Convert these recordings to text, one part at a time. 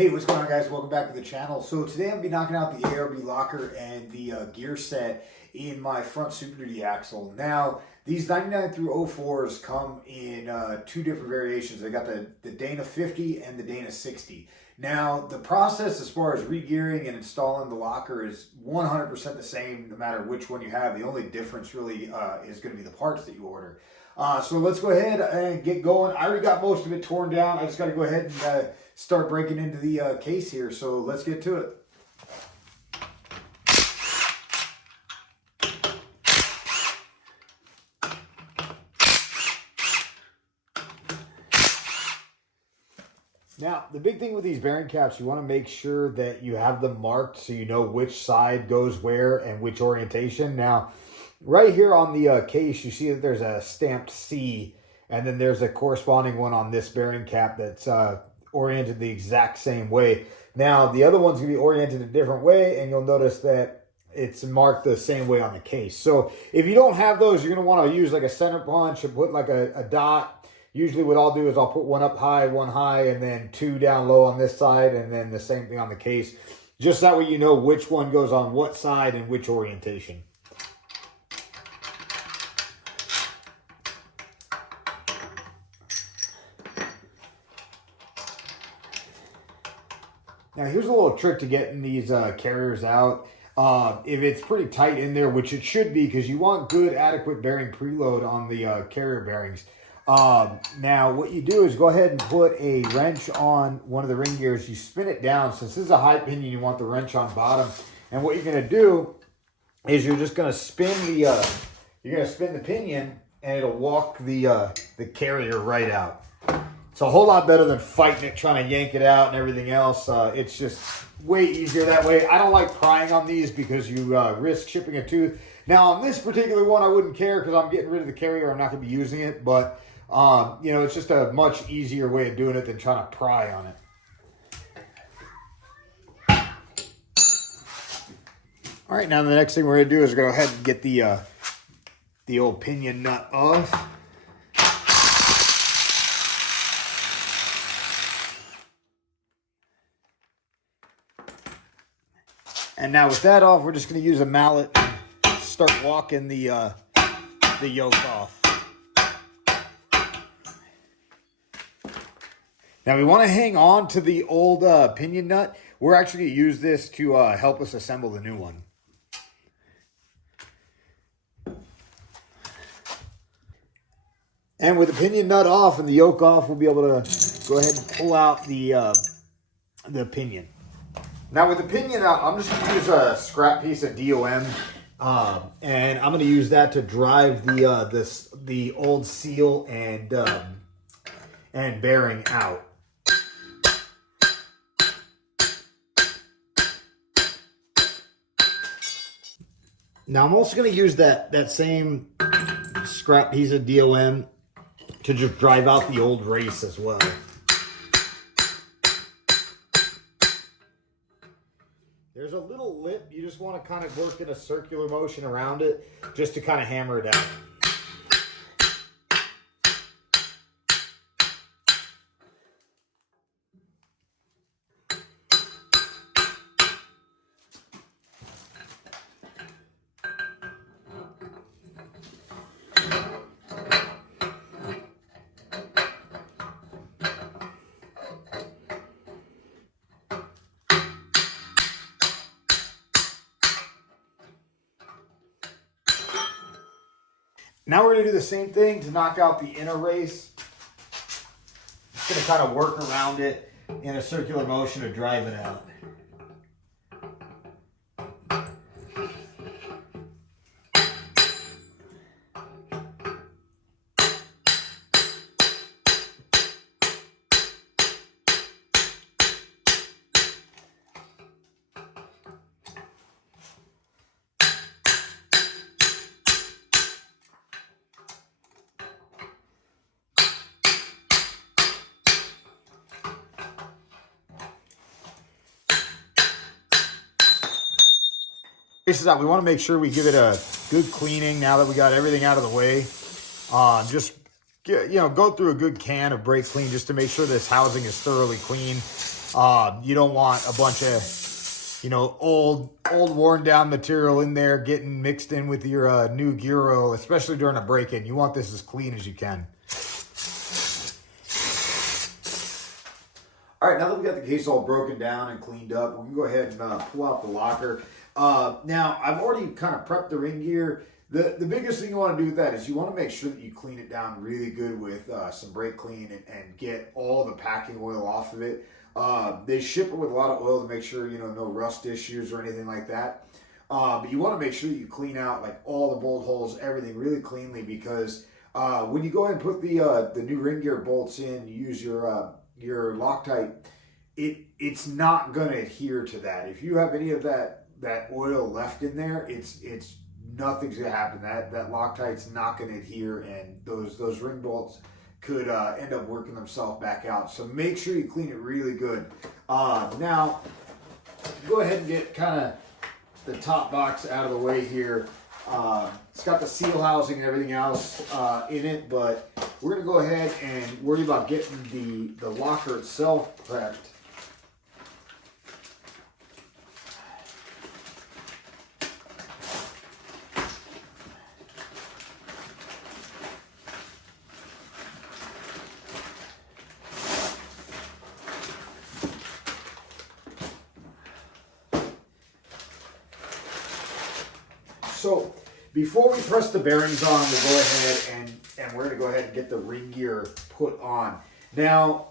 Hey, what's going on, guys? Welcome back to the channel. So today I'm going to be knocking out the ARB locker and the gear set in my front Superduty axle. Now, these 99 through 04s come in two different variations. They got the Dana 50 and the Dana 60. Now, the process as far as regearing and installing the locker is 100% the same no matter which one you have. The only difference really is going to be the parts that you order. So let's go ahead and get going. I already got most of it torn down. I just got to go ahead and start breaking into the case here. So let's get to it. Now, the big thing with these bearing caps, you want to make sure that you have them marked so you know which side goes where and which orientation. Now, right here on the case, you see that there's a stamped C, and then there's a corresponding one on this bearing cap that's oriented the exact same way. Now, the other one's going to be oriented a different way, and you'll notice that it's marked the same way on the case. So if you don't have those, you're going to want to use like a center punch and put like a dot. Usually what I'll do is I'll put one up high, one high, and then two down low on this side, and then the same thing on the case. Just that way you know which one goes on what side and which orientation. Now here's a little trick to getting these carriers out. If it's pretty tight in there, which it should be because you want good adequate bearing preload on the carrier bearings. Now what you do is go ahead and put a wrench on one of the ring gears. You spin it down. Since this is a high pinion, you want the wrench on bottom. And what you're going to do is you're just going to spin the pinion, and it'll walk the carrier right out. It's a whole lot better than fighting it, trying to yank it out and everything else. It's just way easier that way. I don't like prying on these because you risk chipping a tooth. Now, on this particular one, I wouldn't care because I'm getting rid of the carrier. I'm not going to be using it. But, you know, it's just a much easier way of doing it than trying to pry on it. All right, now the next thing we're going to do is go ahead and get the old pinion nut off. And now with that off, we're just going to use a mallet and start walking the yoke off. Now we want to hang on to the old pinion nut. We're actually going to use this to help us assemble the new one. And with the pinion nut off and the yoke off, we'll be able to go ahead and pull out the pinion. Now with the pinion out, I'm just going to use a scrap piece of DOM, and I'm going to use that to drive the old seal and bearing out. Now I'm also going to use that same scrap piece of DOM to just drive out the old race as well. There's a little lip. You just want to kind of work in a circular motion around it just to kind of hammer it out. Now we're going to do the same thing to knock out the inner race. Just going to kind of work around it in a circular motion to drive it out. Out. We want to make sure we give it a good cleaning now that we got everything out of the way. Just go through a good can of brake clean just to make sure this housing is thoroughly clean. You don't want a bunch of, old worn down material in there getting mixed in with your new gear oil, especially during a break-in. You want this as clean as you can. All right, now that we got the case all broken down and cleaned up, we can go ahead and pull out the locker. Now, I've already kind of prepped the ring gear. The biggest thing you want to do with that is you want to make sure that you clean it down really good with some brake clean and get all the packing oil off of it. They ship it with a lot of oil to make sure, no rust issues or anything like that. But you want to make sure that you clean out like all the bolt holes, everything really cleanly, because when you go ahead and put the new ring gear bolts in, you use your Loctite, it's not going to adhere to that. If you have any of that oil left in there, it's nothing's going to happen. That Loctite's not going to adhere, and those ring bolts could end up working themselves back out. So make sure you clean it really good. Now, go ahead and get kind of the top box out of the way here. It's got the seal housing and everything else in it, but we're going to go ahead and worry about getting the locker itself prepped. So before we press the bearings on, we'll go ahead and we're going to go ahead and get the ring gear put on. Now,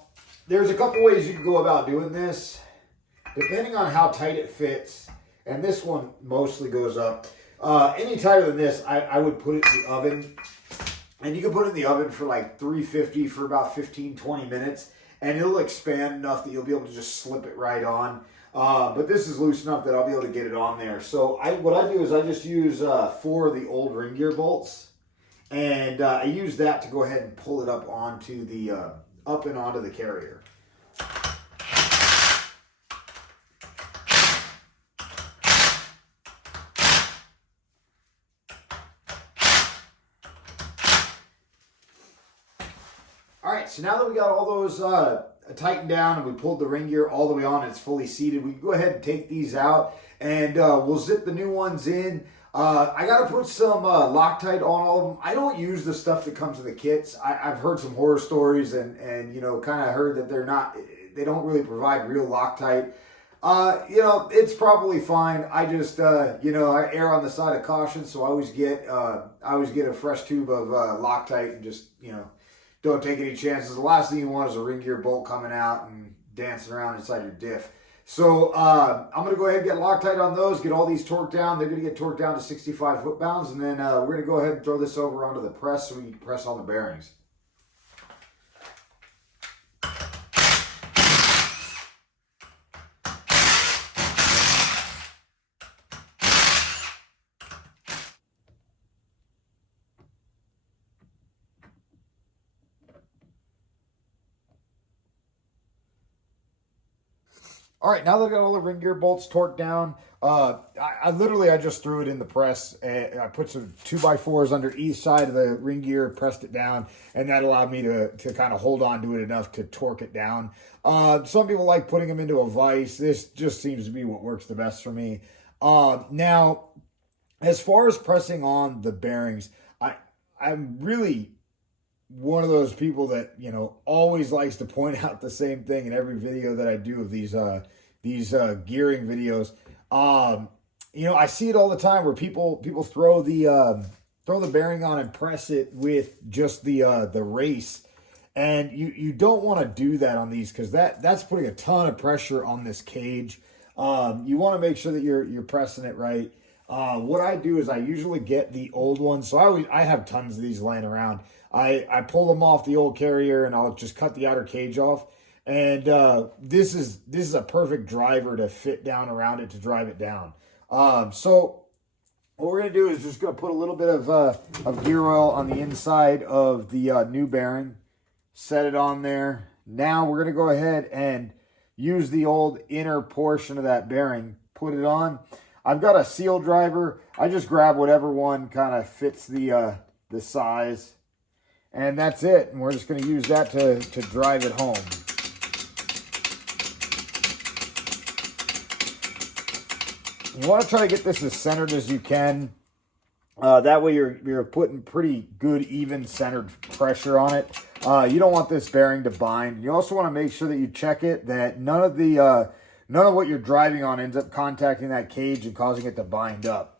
there's a couple ways you can go about doing this, depending on how tight it fits. And this one mostly goes up. Any tighter than this, I would put it in the oven. And you can put it in the oven for like 350 for about 15-20 minutes. And it'll expand enough that you'll be able to just slip it right on. But this is loose enough that I'll be able to get it on there. So what I do is I just use 4 of the old ring gear bolts, and I use that to go ahead and pull it up onto the up and onto the carrier. All right, so now that we got all those tightened down and we pulled the ring gear all the way on, it's fully seated, we can go ahead and take these out, and we'll zip the new ones in. I got to put some Loctite on all of them. I don't use the stuff that comes in the kits. I've heard some horror stories and kind of heard that they don't really provide real Loctite. It's probably fine. I just, I err on the side of caution, so I always get a fresh tube of Loctite and just, don't take any chances. The last thing you want is a ring gear bolt coming out and dancing around inside your diff. So I'm going to go ahead and get Loctite on those, get all these torqued down. They're going to get torqued down to 65 foot-pounds, and then we're going to go ahead and throw this over onto the press so we can press on the bearings. All right, now that I got all the ring gear bolts torqued down, I just threw it in the press. And I put some 2x4s under each side of the ring gear, pressed it down, and that allowed me to kind of hold on to it enough to torque it down. Some people like putting them into a vise. This just seems to be what works the best for me. Now, as far as pressing on the bearings, I'm really one of those people that, always likes to point out the same thing in every video that I do of these gearing videos. I see it all the time where people throw the bearing on and press it with just the race. And you don't want to do that on these, because that's putting a ton of pressure on this cage. You want to make sure that you're pressing it right. What I do is I usually get the old ones. So I have tons of these laying around. I pull them off the old carrier and I'll just cut the outer cage off. And this is a perfect driver to fit down around it to drive it down. So what we're going to do is just going to put a little bit of gear oil on the inside of the new bearing. Set it on there. Now we're going to go ahead and use the old inner portion of that bearing. Put it on. I've got a seal driver. I just grab whatever one kind of fits the size. And that's it. And we're just going to use that to drive it home. You want to try to get this as centered as you can. That way you're putting pretty good, even centered pressure on it. You don't want this bearing to bind. You also want to make sure that you check it that none of what you're driving on ends up contacting that cage and causing it to bind up.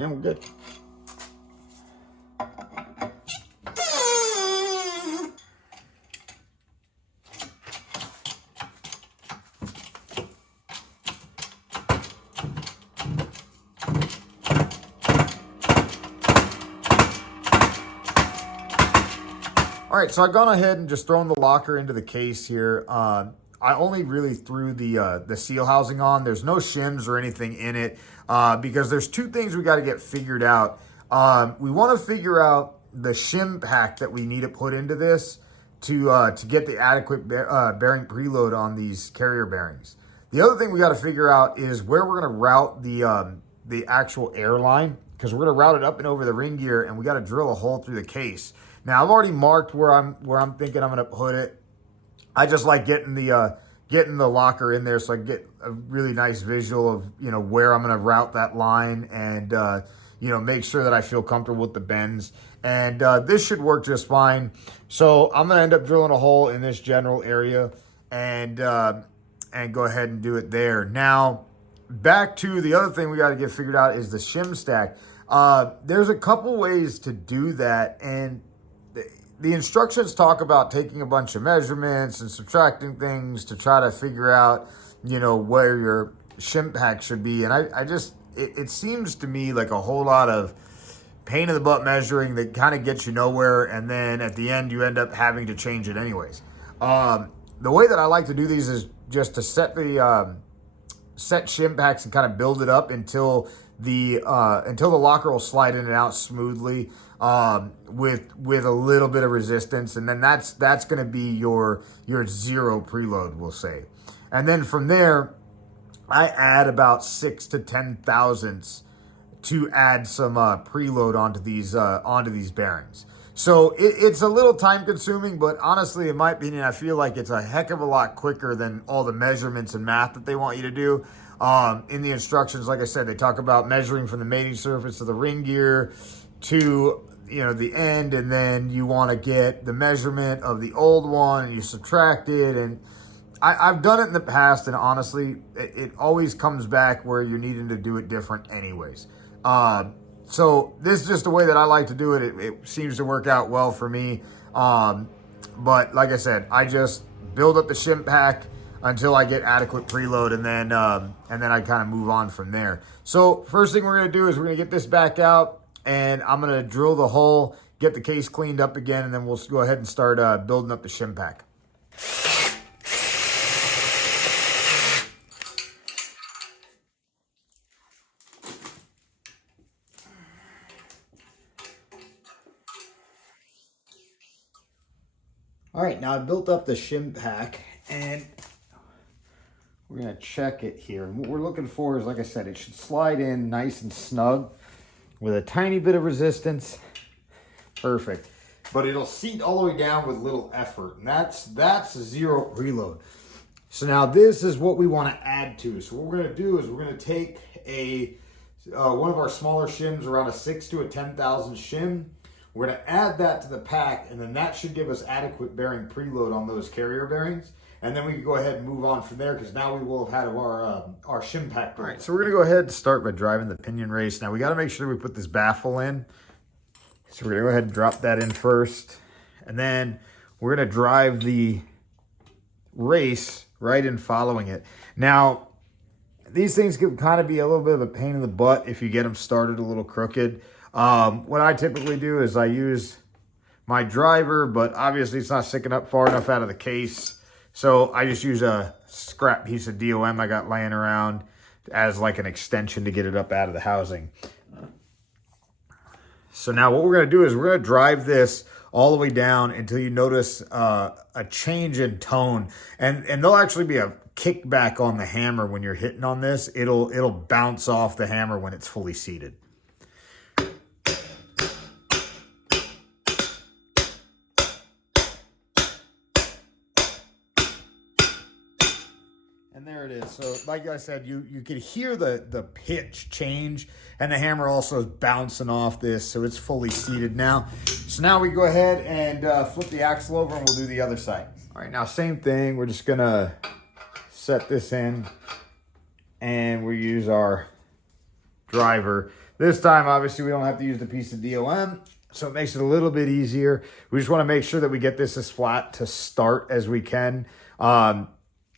And we're good. All right, so I've gone ahead and just thrown the locker into the case here. I only really threw the seal housing on. There's no shims or anything in it because there's two things we got to get figured out. We want to figure out the shim pack that we need to put into this to get the adequate bearing preload on these carrier bearings. The other thing we got to figure out is where we're going to route the actual air line, because we're going to route it up and over the ring gear, and we got to drill a hole through the case. Now I've already marked where I'm thinking I'm going to put it. I just like getting the locker in there so I get a really nice visual of, where I'm going to route that line and, make sure that I feel comfortable with the bends. And this should work just fine. So I'm going to end up drilling a hole in this general area and go ahead and do it there. Now, back to the other thing we got to get figured out is the shim stack. There's a couple ways to do that, and the instructions talk about taking a bunch of measurements and subtracting things to try to figure out, where your shim pack should be. And it seems to me like a whole lot of pain in the butt measuring that kind of gets you nowhere. And then at the end, you end up having to change it anyways. The way that I like to do these is just to set shim packs and kind of build it up until the locker will slide in and out smoothly. With a little bit of resistance, and then that's going to be your zero preload, we'll say. And then from there, I add about 6 to 10 thousandths to add some preload onto these bearings. So it's a little time consuming, but honestly, in my opinion, I feel like it's a heck of a lot quicker than all the measurements and math that they want you to do. In the instructions, like I said, they talk about measuring from the mating surface of the ring gear to the end, and then you want to get the measurement of the old one and you subtract it. And I've done it in the past, and honestly, it always comes back where you're needing to do it different anyways. So this is just the way that I like to do it. It seems to work out well for me. But like I said, I just build up the shim pack until I get adequate preload, and then I kind of move on from there. So first thing we're going to do is we're going to get this back out, and I'm going to drill the hole, get the case cleaned up again, and then we'll go ahead and start building up the shim pack. All right, now I built up the shim pack, and we're going to check it here. And what we're looking for is, like I said, it should slide in nice and snug with a tiny bit of resistance. Perfect. But it'll seat all the way down with little effort. And that's zero preload. So now this is what we want to add to. So what we're going to do is we're going to take one of our smaller shims, around a 6 to a 10,000 shim. We're going to add that to the pack, and then that should give us adequate bearing preload on those carrier bearings. And then we can go ahead and move on from there, because now we will have had our shim pack. All right, so we're going to go ahead and start by driving the pinion race. Now we got to make sure we put this baffle in. So we're going to go ahead and drop that in first. And then we're going to drive the race right in following it. Now, these things can kind of be a little bit of a pain in the butt if you get them started a little crooked. What I typically do is I use my driver, but obviously it's not sticking up far enough out of the case. So I just use a scrap piece of DOM I got laying around as like an extension to get it up out of the housing. So now what we're going to do is we're going to drive this all the way down until you notice a change in tone. And there'll actually be a kickback on the hammer when you're hitting on this. It'll bounce off the hammer when it's fully seated. And there it is. So like I said, you could hear the pitch change, and the hammer also is bouncing off this, so it's fully seated now. So now we go ahead and flip the axle over, and we'll do the other side. All right, now same thing. We're just gonna set this in, and we use our driver. This time, obviously, we don't have to use the piece of DOM, so it makes it a little bit easier. We just want to make sure that we get this as flat to start as we can.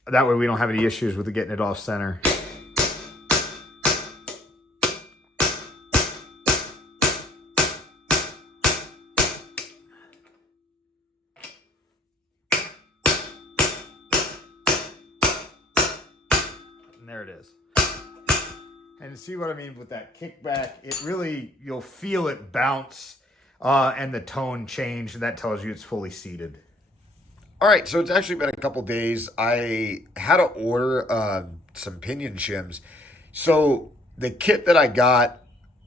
That way we don't have any issues with getting it off center. And there it is. And see what I mean with that kickback? It really, you'll feel it bounce and the tone change, and that tells you it's fully seated. All right, so it's actually been a couple days. I had to order some pinion shims. So the kit that I got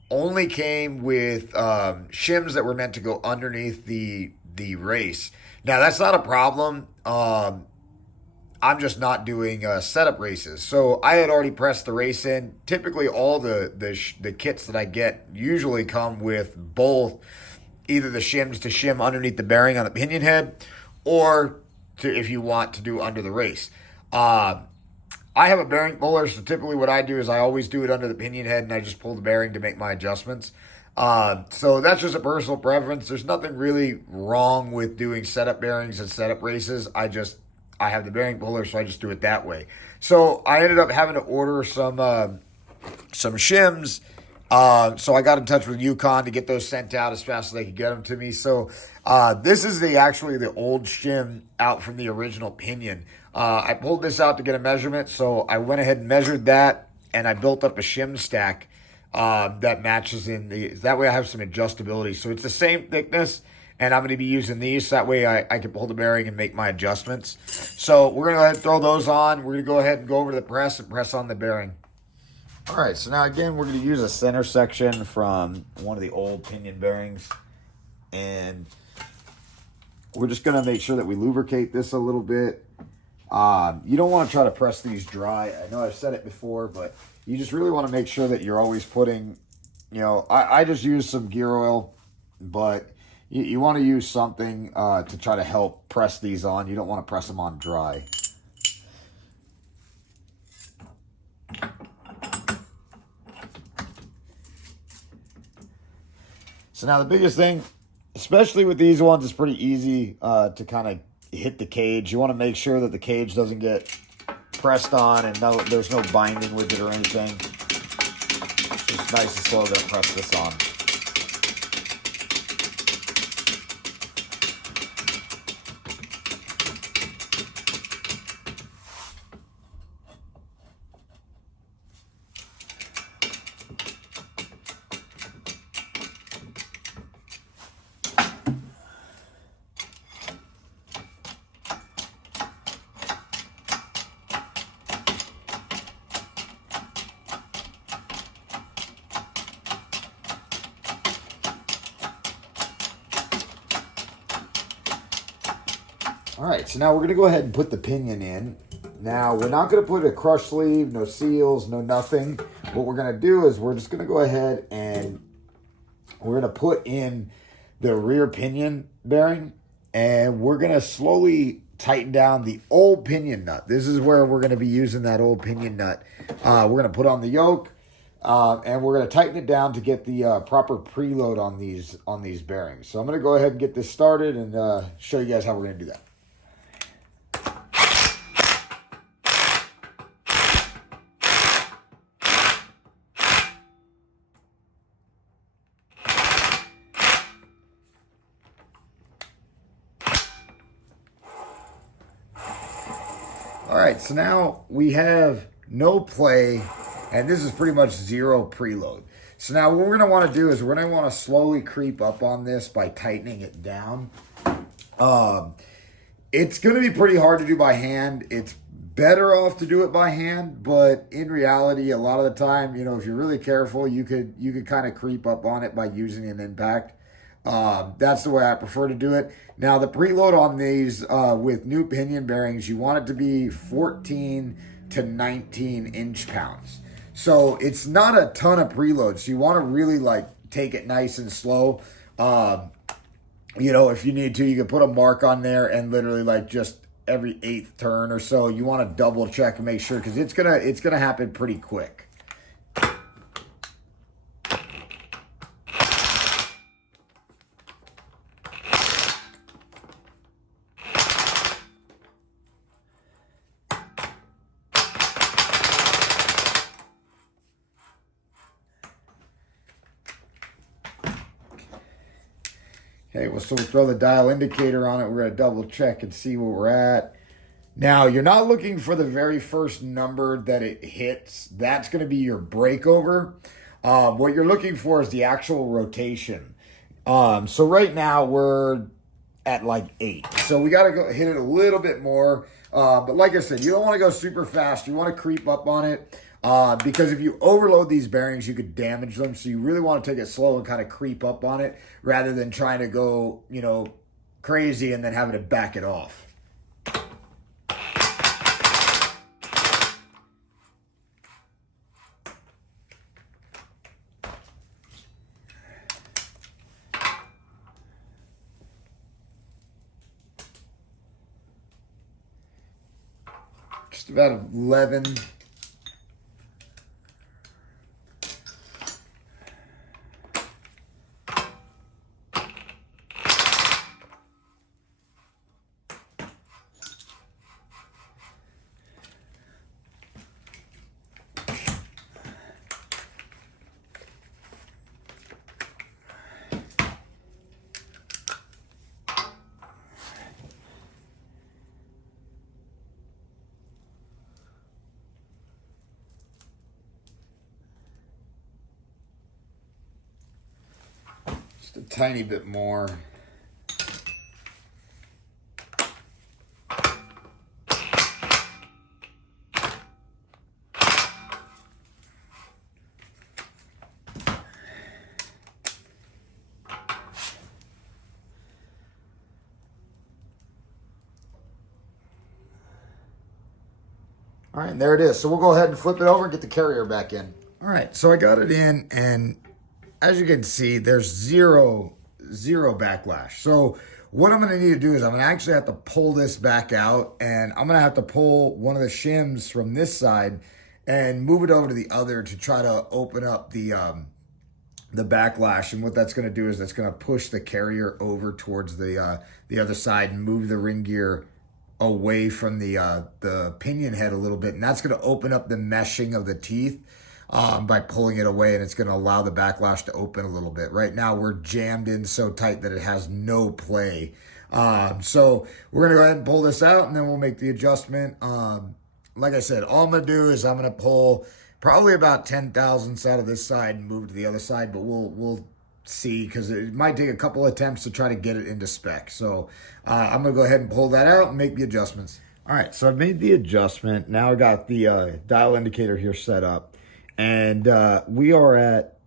only came with shims that were meant to go underneath the race. Now, that's not a problem. I'm just not doing setup races. So I had already pressed the race in. Typically, all the kits that I get usually come with both either the shims to shim underneath the bearing on the pinion head, or if you want to do under the race. I have a bearing puller, so typically what I do is I always do it under the pinion head, and I just pull the bearing to make my adjustments. So that's just a personal preference. There's nothing really wrong with doing setup bearings and setup races. I have the bearing puller, so I just do it that way. So I ended up having to order some shims. So I got in touch with Yukon to get those sent out as fast as they could get them to me. So this is actually the old shim out from the original pinion. I pulled this out to get a measurement, so I went ahead and measured that, and I built up a shim stack that matches that way I have some adjustability. So it's the same thickness, and I'm going to be using these, so that way I can pull the bearing and make my adjustments. So we're going to go ahead and throw those on. We're going to go ahead and go over to the press and press on the bearing. All right, so now again, we're going to use a center section from one of the old pinion bearings, and we're just going to make sure that we lubricate this a little bit. You don't want to try to press these dry. I know I've said it before, but you just really want to make sure that you're always putting, I just use some gear oil, but you want to use something to try to help press these on. You don't want to press them on dry. So now the biggest thing, especially with these ones, it's pretty easy to kind of hit the cage. You want to make sure that the cage doesn't get pressed on and there's no binding with it or anything. Just nice and slow to press this on. All right, so now we're going to go ahead and put the pinion in. Now, we're not going to put a crush sleeve, no seals, no nothing. What we're going to do is we're just going to go ahead and we're going to put in the rear pinion bearing, and we're going to slowly tighten down the old pinion nut. This is where we're going to be using that old pinion nut. We're going to put on the yoke, and we're going to tighten it down to get the proper preload on these bearings. So I'm going to go ahead and get this started and show you guys how we're going to do that. All right, so now we have no play, and this is pretty much zero preload. So now what we're going to want to do is we're going to want to slowly creep up on this by tightening it down. It's going to be pretty hard to do by hand. It's better off to do it by hand, but in reality, a lot of the time, you know, if you're really careful, you could kind of creep up on it by using an impact. That's the way I prefer to do it. Now, the preload on these with new pinion bearings, you want it to be 14 to 19 inch-pounds. So it's not a ton of preload. So you want to really like take it nice and slow. You know, if you need to, you can put a mark on there and literally like just every 8th turn or so, you want to double check and make sure, because it's gonna happen pretty quick. Okay, well, so we'll throw the dial indicator on it. We're going to double check and see where we're at. Now, you're not looking for the very first number that it hits. That's going to be your breakover. What you're looking for is the actual rotation. So right now we're at like 8. So we got to go hit it a little bit more. But like I said, you don't want to go super fast. You want to creep up on it. Because if you overload these bearings, you could damage them. So you really want to take it slow and kind of creep up on it rather than trying to go, you know, crazy and then having to back it off. Just about 11. Just a tiny bit more. All right, and there it is. So we'll go ahead and flip it over and get the carrier back in. All right, so I got it in, and as you can see, there's zero backlash. So what I'm gonna need to do is I'm gonna actually have to pull this back out, and I'm gonna have to pull one of the shims from this side and move it over to the other to try to open up the backlash. And what that's gonna do is that's gonna push the carrier over towards the other side and move the ring gear away from the pinion head a little bit, and that's going to open up the meshing of the teeth by pulling it away, and it's going to allow the backlash to open a little bit. Right now we're jammed in so tight that it has no play. So we're going to go ahead and pull this out, and then we'll make the adjustment. Like I said, all I'm going to do is I'm going to pull probably about 10 thousandths out of this side and move to the other side, but we'll see, because it might take a couple attempts to try to get it into spec. So I'm gonna go ahead and pull that out and make the adjustments. All right, so I've made the adjustment. Now I got the dial indicator here set up, and we are at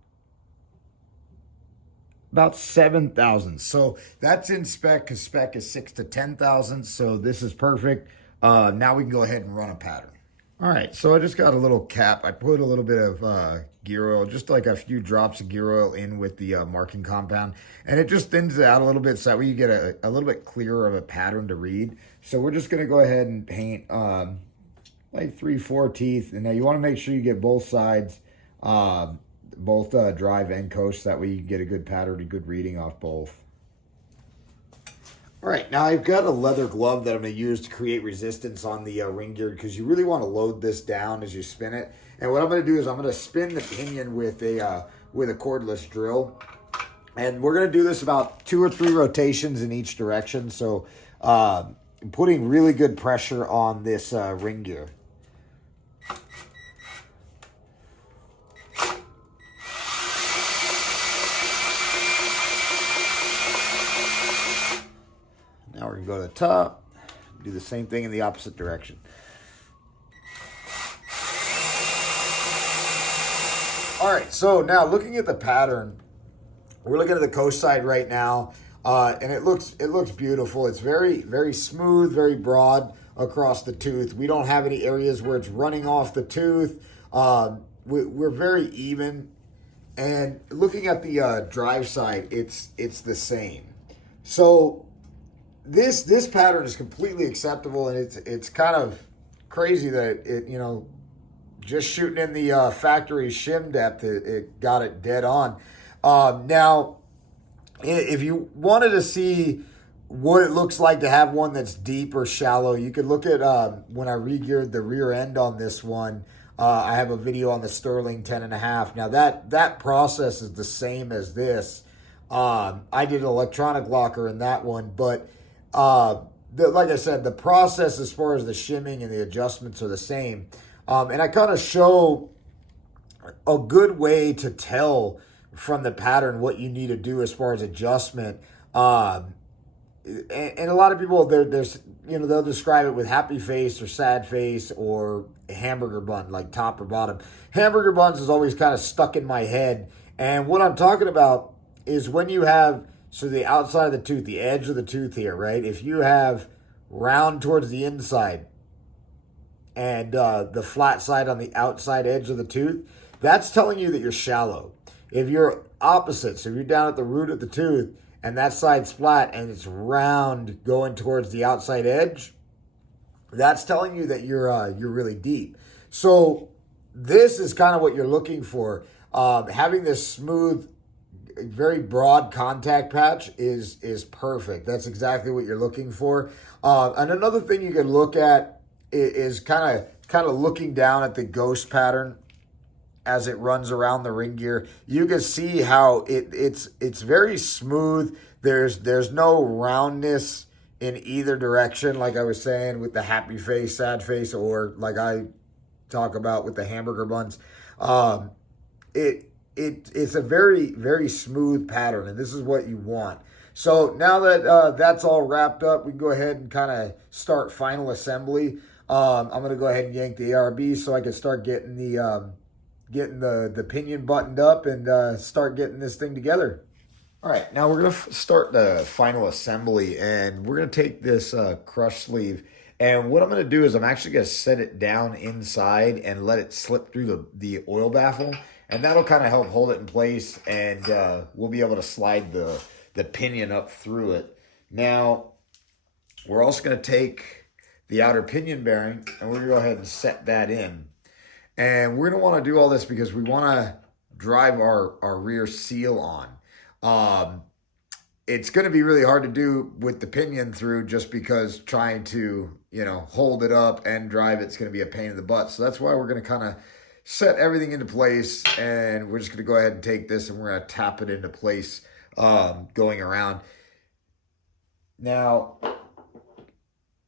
about 7 thousandths. So that's in spec, because spec is 6 to 10 thousandths. So this is perfect. Now we can go ahead and run a pattern. All right, so I just got a little cap. I put a little bit of gear oil, just like a few drops of gear oil in with the marking compound, and it just thins it out a little bit so that way you get a little bit clearer of a pattern to read. So we're just gonna go ahead and paint like 3-4 teeth, and now you wanna make sure you get both sides, both drive and coast, that way you can get a good pattern, a good reading off both. All right, now I've got a leather glove that I'm going to use to create resistance on the ring gear, because you really want to load this down as you spin it. And what I'm going to do is I'm going to spin the pinion with a cordless drill. And we're going to do this about 2 or 3 rotations in each direction. So putting really good pressure on this ring gear. go to the top, do the same thing in the opposite direction. All right, so now looking at the pattern, we're looking at the coast side right now, and it looks beautiful. It's very smooth, very broad across the tooth. We don't have any areas where it's running off the tooth. We're very even. And looking at the drive side, it's the same. So this pattern is completely acceptable, and it's kind of crazy that it, you know, just shooting in the factory shim depth, it got it dead on. Now, if you wanted to see what it looks like to have one that's deep or shallow, you could look at when I regeared the rear end on this one. I have a video on the Sterling 10.5. Now that process is the same as this. I did an electronic locker in that one, but like I said, the process as far as the shimming and the adjustments are the same. And I kind of show a good way to tell from the pattern what you need to do as far as adjustment. And a lot of people, there's you know, they'll describe it with happy face or sad face or hamburger bun, like top or bottom. Hamburger buns is always kind of stuck in my head. And what I'm talking about is when you have, so the outside of the tooth, the edge of the tooth here, right? If you have round towards the inside and the flat side on the outside edge of the tooth, that's telling you that you're shallow. If you're opposite, so if you're down at the root of the tooth and that side's flat and it's round going towards the outside edge, that's telling you that you're really deep. So this is kind of what you're looking for. Having this smooth, very broad contact patch is perfect. That's exactly what you're looking for. And another thing you can look at is kind of looking down at the ghost pattern as it runs around the ring gear. You can see how it's very smooth. There's no roundness in either direction, like I was saying with the happy face, sad face, or like I talk about with the hamburger buns. It's a very smooth pattern, and this is what you want. So now that that's all wrapped up, we can go ahead and kind of start final assembly. I'm going to go ahead and yank the ARB so I can start getting the pinion buttoned up and start getting this thing together. All right, now we're going to start the final assembly, and we're going to take this crush sleeve, and what I'm going to do is I'm actually going to set it down inside and let it slip through the oil baffle, and that'll kind of help hold it in place, and we'll be able to slide the pinion up through it. Now, we're also going to take the outer pinion bearing, and we're going to go ahead and set that in. And we're going to want to do all this because we want to drive our rear seal on. It's going to be really hard to do with the pinion through just because trying to, you know, hold it up and drive it's going to be a pain in the butt. So that's why we're going to kind of set everything into place, and we're just going to go ahead and take this and we're going to tap it into place going around. Now,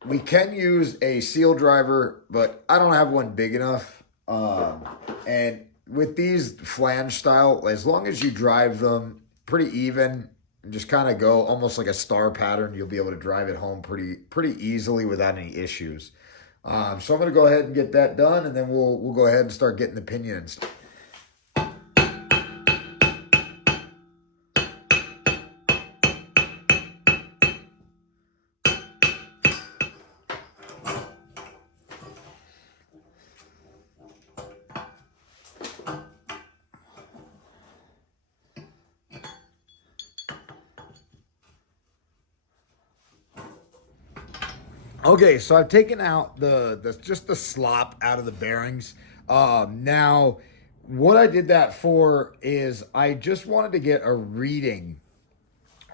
we can use a seal driver, but I don't have one big enough. And with these flange style, as long as you drive them pretty even and just kind of go almost like a star pattern, you'll be able to drive it home pretty easily without any issues. So I'm going to go ahead and get that done, and then we'll go ahead and start getting the pinion and stuff. Okay, so I've taken out just the slop out of the bearings. Now, what I did that for is I just wanted to get a reading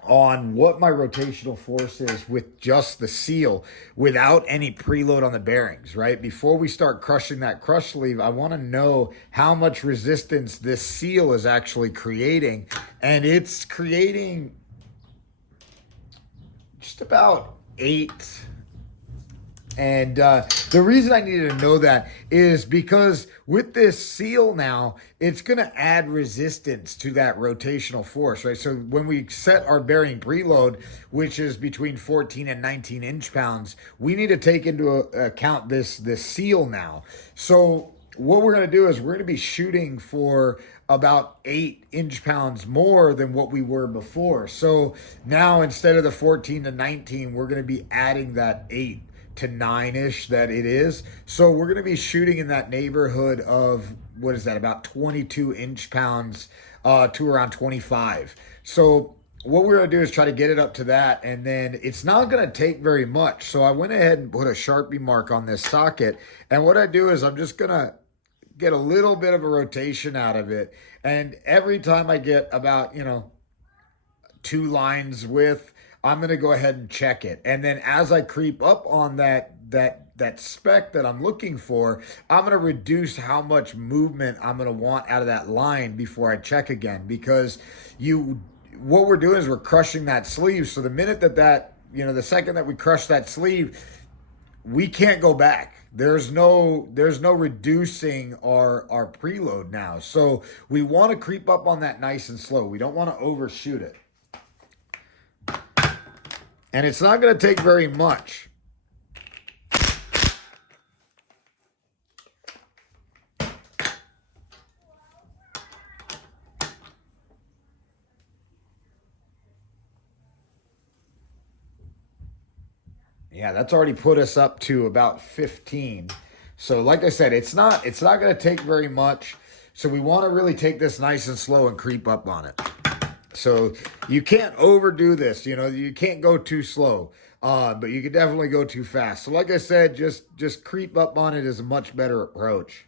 on what my rotational force is with just the seal without any preload on the bearings, right? Before we start crushing that crush sleeve, I want to know how much resistance this seal is actually creating. And it's creating just about 8 And the reason I needed to know that is because with this seal now, it's going to add resistance to that rotational force, right? So when we set our bearing preload, which is between 14 and 19 inch-pounds, we need to take into account this seal now. So what we're going to do is we're going to be shooting for about 8 inch-pounds more than what we were before. So now instead of the 14 to 19, we're going to be adding that 8 to 9-ish that it is. So we're going to be shooting in that neighborhood of, what is that, about 22 inch-pounds to around 25. So what we're going to do is try to get it up to that, and then it's not going to take very much. So I went ahead and put a Sharpie mark on this socket, and what I do is I'm just going to get a little bit of a rotation out of it, and every time I get about 2 lines width, I'm going to go ahead and check it. And then as I creep up on that spec that I'm looking for, I'm going to reduce how much movement I'm going to want out of that line before I check again, because what we're doing is we're crushing that sleeve. So the minute the second that we crush that sleeve, we can't go back. There's no reducing our preload now. So we want to creep up on that nice and slow. We don't want to overshoot it. And it's not going to take very much. Yeah, that's already put us up to about 15. So like I said, it's not going to take very much. So we want to really take this nice and slow and creep up on it. So you can't overdo this, you can't go too slow, but you can definitely go too fast. So like I said, just creep up on it is a much better approach.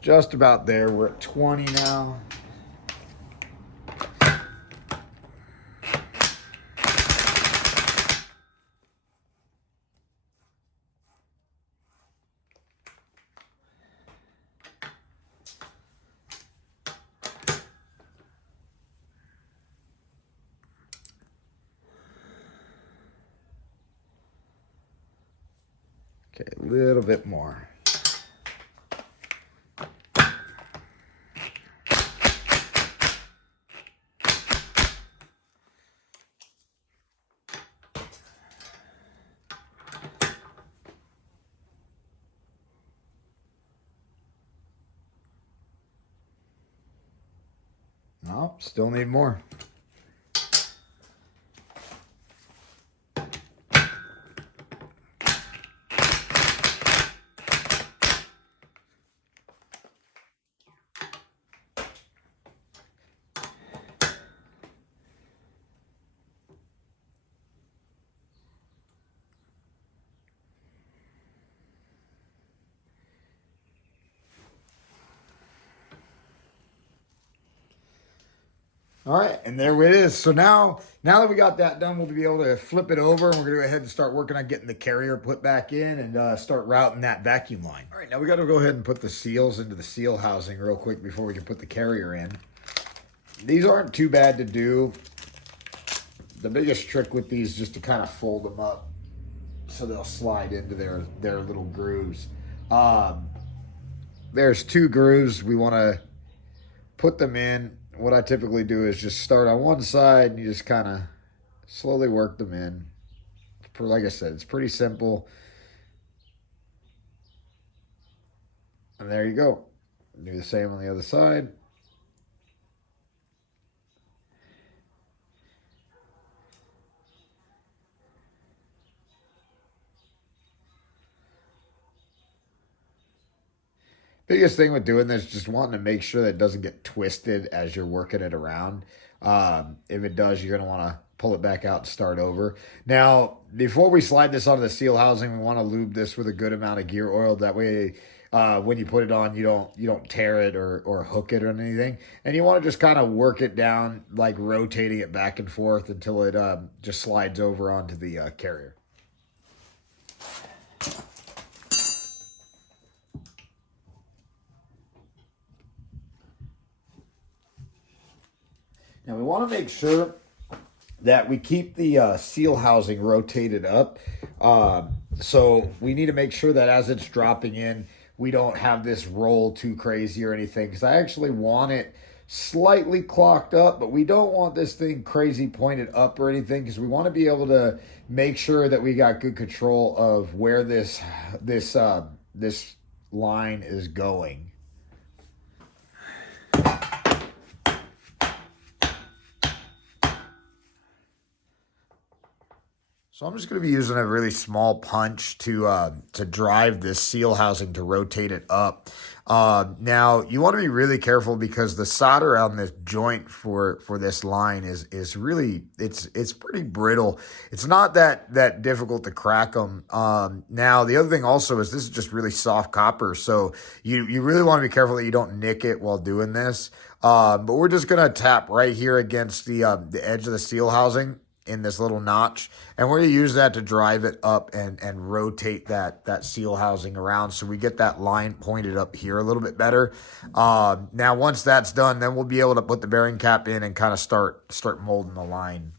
Just about there. We're at 20 now. Okay, a little bit more. No, still need more. All right, and there it is. So now that we got that done, we'll be able to flip it over, and we're going to go ahead and start working on getting the carrier put back in and start routing that vacuum line. All right, now we got to go ahead and put the seals into the seal housing real quick before we can put the carrier in. These aren't too bad to do. The biggest trick with these is just to kind of fold them up so they'll slide into their little grooves. There's 2 grooves. We want to put them in. What I typically do is just start on one side and you just kind of slowly work them in. Like I said, it's pretty simple. And there you go. Do the same on the other side. Biggest thing with doing this is just wanting to make sure that it doesn't get twisted as you're working it around. If it does, you're going to want to pull it back out and start over. Now, before we slide this onto the seal housing, we want to lube this with a good amount of gear oil. That way, when you put it on, you don't tear it or hook it or anything. And you want to just kind of work it down, like rotating it back and forth until it just slides over onto the carrier. Now we want to make sure that we keep the seal housing rotated up. So we need to make sure that as it's dropping in, we don't have this roll too crazy or anything. Because I actually want it slightly clocked up, but we don't want this thing crazy pointed up or anything, because we want to be able to make sure that we got good control of where this line is going. So I'm just going to be using a really small punch to drive this seal housing to rotate it up. Now you want to be really careful, because the solder on this joint for this line is really, it's pretty brittle. It's not that difficult to crack them. Now the other thing also is this is just really soft copper, so you really want to be careful that you don't nick it while doing this. But we're just going to tap right here against the edge of the seal housing in this little notch, and we're going to use that to drive it up and rotate that seal housing around, so we get that line pointed up here a little bit better. Now once that's done, then we'll be able to put the bearing cap in and kind of start molding the line.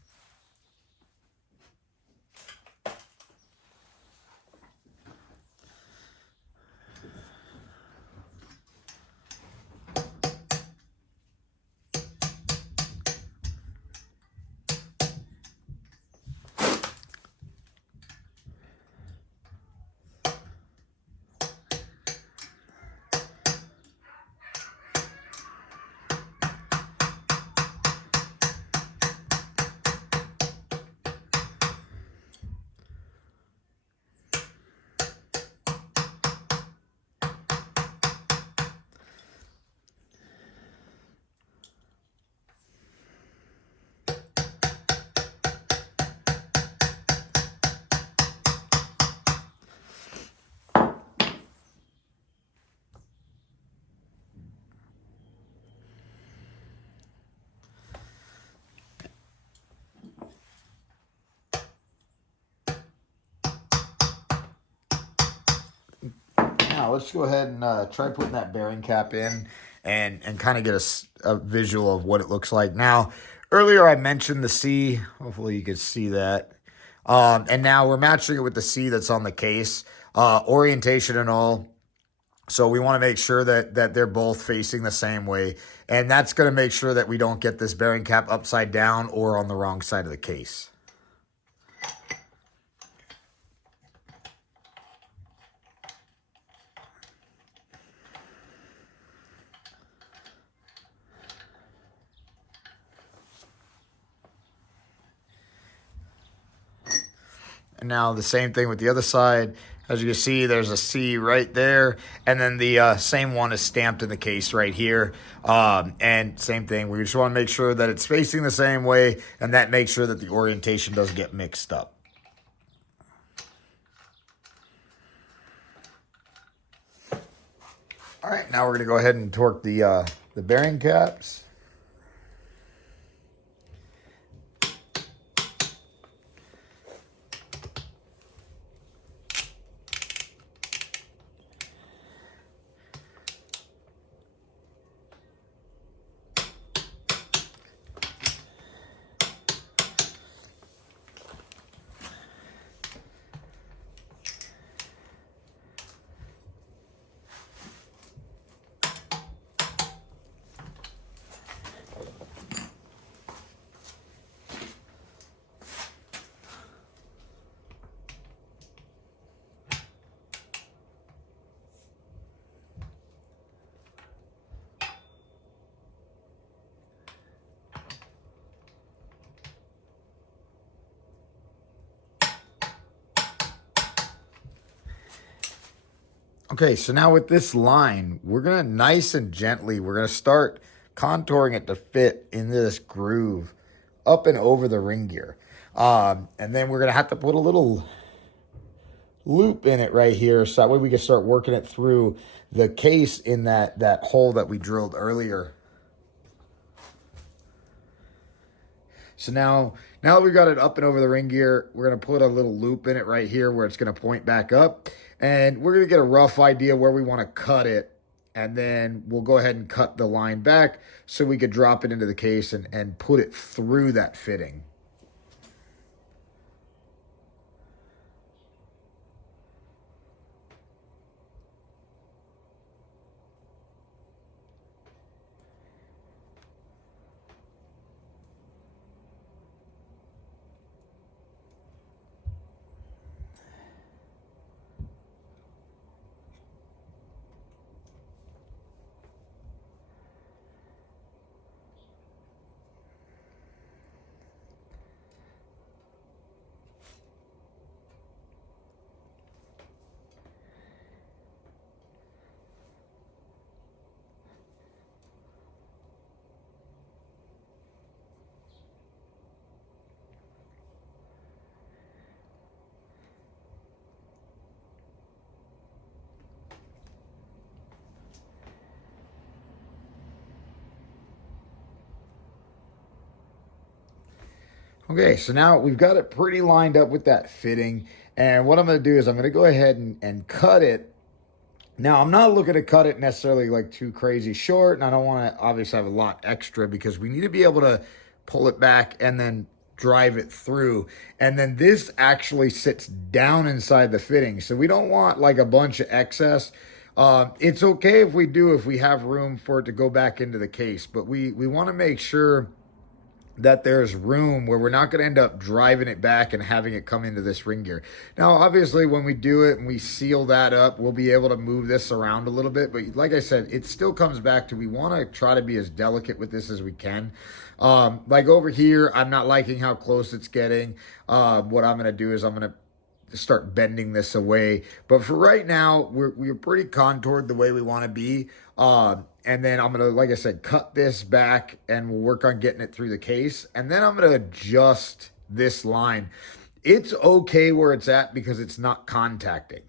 Now let's go ahead and try putting that bearing cap in and kind of get a visual of what it looks like. Now, earlier I mentioned the C. Hopefully you could see that. And now we're matching it with the C that's on the case, orientation and all. So we want to make sure that they're both facing the same way. And that's going to make sure that we don't get this bearing cap upside down or on the wrong side of the case. And now the same thing with the other side. As you can see, there's a C right there. And then the same one is stamped in the case right here. And same thing, we just want to make sure that it's facing the same way, and that makes sure that the orientation doesn't get mixed up. All right, now we're going to go ahead and torque the bearing caps. Okay, so now with this line, we're gonna nice and gently, we're gonna start contouring it to fit into this groove up and over the ring gear. And then we're gonna have to put a little loop in it right here so that way we can start working it through the case in that hole that we drilled earlier. So now that we've got it up and over the ring gear, we're going to put a little loop in it right here where it's going to point back up. And we're going to get a rough idea where we want to cut it. And then we'll go ahead and cut the line back so we could drop it into the case and put it through that fitting. Okay, so now we've got it pretty lined up with that fitting. And what I'm going to do is I'm going to go ahead and cut it. Now, I'm not looking to cut it necessarily like too crazy short, and I don't want to obviously have a lot extra because we need to be able to pull it back and then drive it through. And then this actually sits down inside the fitting. So we don't want like a bunch of excess. It's okay if we have room for it to go back into the case, but we want to make sure that there's room where we're not going to end up driving it back and having it come into this ring gear. Now, obviously, when we do it and we seal that up, we'll be able to move this around a little bit. But like I said, it still comes back to we want to try to be as delicate with this as we can. Like over here, I'm not liking how close it's getting. What I'm going to do is I'm going to start bending this away. But for right now, we're pretty contoured the way we want to be. And then I'm going to, like I said, cut this back and we'll work on getting it through the case. And then I'm going to adjust this line. It's okay where it's at because it's not contacting.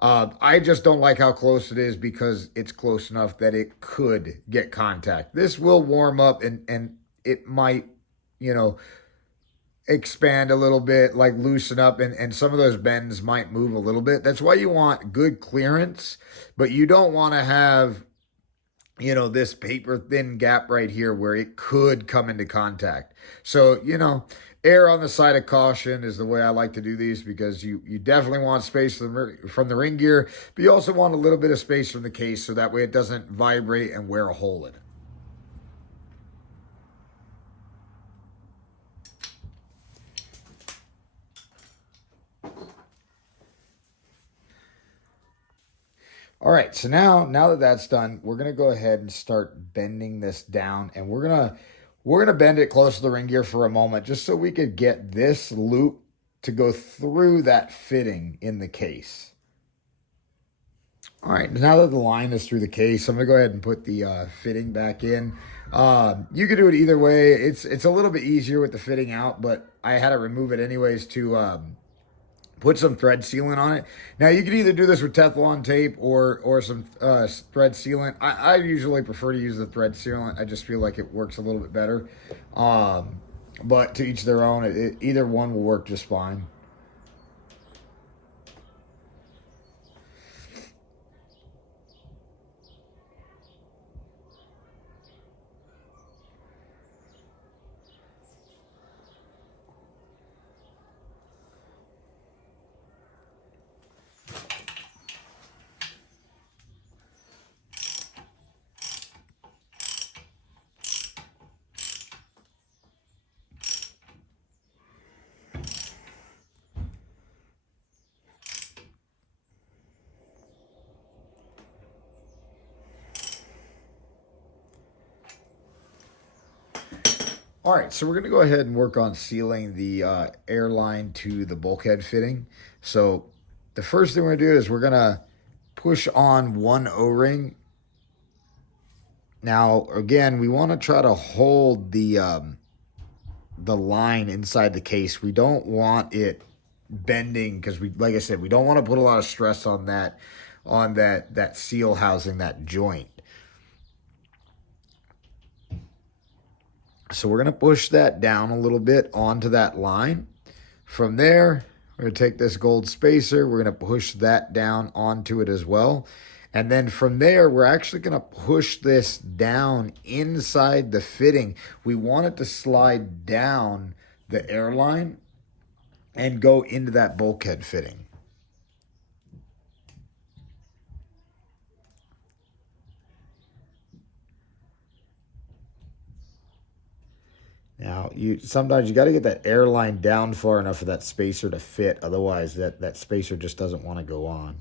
I just don't like how close it is because it's close enough that it could get contact. This will warm up and it might, expand a little bit, like loosen up, and some of those bends might move a little bit. That's why you want good clearance, but you don't want to have this paper thin gap right here where it could come into contact. So, err on the side of caution is the way I like to do these because you definitely want space from the ring gear, but you also want a little bit of space from the case so that way it doesn't vibrate and wear a hole in it. All right, so now that that's done, we're gonna go ahead and start bending this down, and we're gonna bend it close to the ring gear for a moment, just so we could get this loop to go through that fitting in the case. All right, now that the line is through the case, I'm gonna go ahead and put the fitting back in. You could do it either way. It's a little bit easier with the fitting out, but I had to remove it anyways to put some thread sealant on it. Now, you can either do this with Teflon tape or some thread sealant. I usually prefer to use the thread sealant. I just feel like it works a little bit better. But to each their own. Either one will work just fine. All right, so we're going to go ahead and work on sealing the airline to the bulkhead fitting. So the first thing we're going to do is we're going to push on one O-ring. Now, again, we want to try to hold the line inside the case. We don't want it bending because like I said, we don't want to put a lot of stress on that seal housing, that joint. So we're going to push that down a little bit onto that line. From there, we're going to take this gold spacer. We're going to push that down onto it as well. And then from there, we're actually going to push this down inside the fitting. We want it to slide down the airline and go into that bulkhead fitting. Now, sometimes you got to get that airline down far enough for that spacer to fit. Otherwise, that spacer just doesn't want to go on.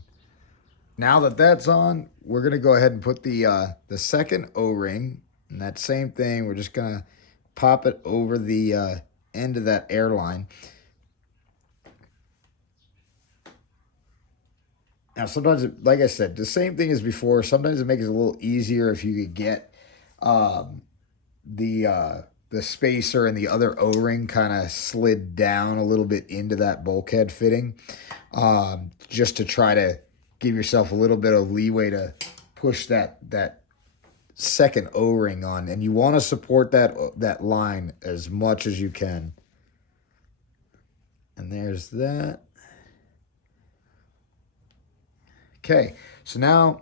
Now that that's on, we're going to go ahead and put the second O-ring. And that same thing, we're just going to pop it over the end of that airline. Now, sometimes, like I said, the same thing as before. Sometimes it makes it a little easier if you could get the spacer and the other O-ring kind of slid down a little bit into that bulkhead fitting, just to try to give yourself a little bit of leeway to push that second O-ring on. And you want to support that line as much as you can. And there's that. Okay, so now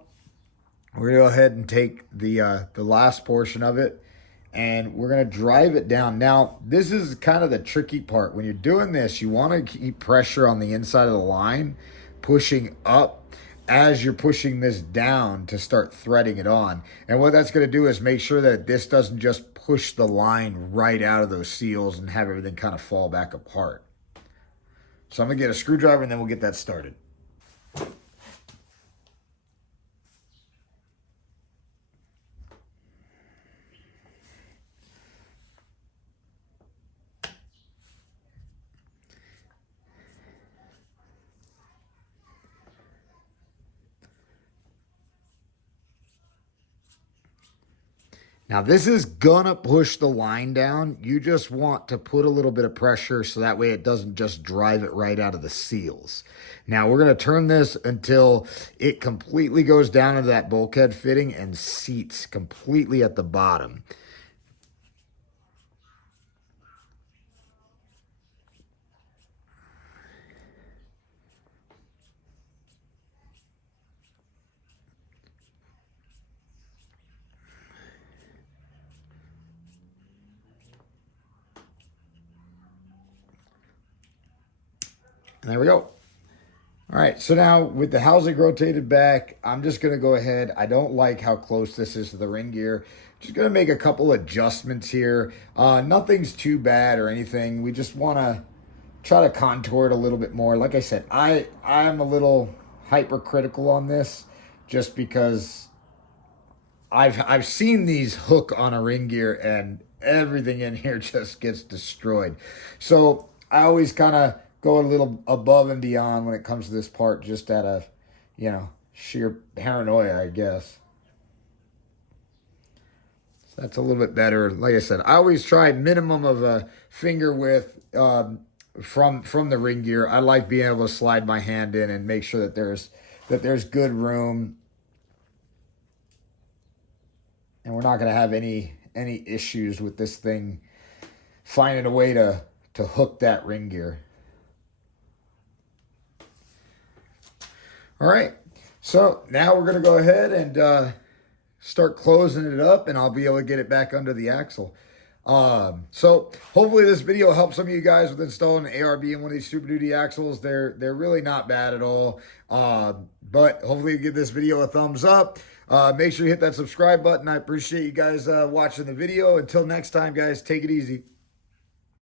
we're going to go ahead and take the last portion of it, and we're going to drive it down. Now, this is kind of the tricky part. When you're doing this, you want to keep pressure on the inside of the line, pushing up as you're pushing this down to start threading it on. And what that's going to do is make sure that this doesn't just push the line right out of those seals and have everything kind of fall back apart. So I'm going to get a screwdriver and then we'll get that started. Now, this is gonna push the line down. You just want to put a little bit of pressure so that way it doesn't just drive it right out of the seals. Now, we're gonna turn this until it completely goes down into that bulkhead fitting and seats completely at the bottom. And there we go. All right, so now with the housing rotated back, I'm just going to go ahead. I don't like how close this is to the ring gear. Just going to make a couple adjustments here. Nothing's too bad or anything. We just want to try to contour it a little bit more. Like I said, I'm a little hypercritical on this just because I've seen these hook on a ring gear and everything in here just gets destroyed. So I always kind of go a little above and beyond when it comes to this part, just out of, sheer paranoia, I guess. So that's a little bit better. Like I said, I always try minimum of a finger width from the ring gear. I like being able to slide my hand in and make sure that there's good room, and we're not going to have any issues with this thing finding a way to hook that ring gear. All right, so now we're going to go ahead and start closing it up, and I'll be able to get it back under the axle. So hopefully this video helps some of you guys with installing an ARB in one of these Super Duty axles. They're really not bad at all, but hopefully you give this video a thumbs up. Make sure you hit that subscribe button. I appreciate you guys watching the video. Until next time, guys, take it easy.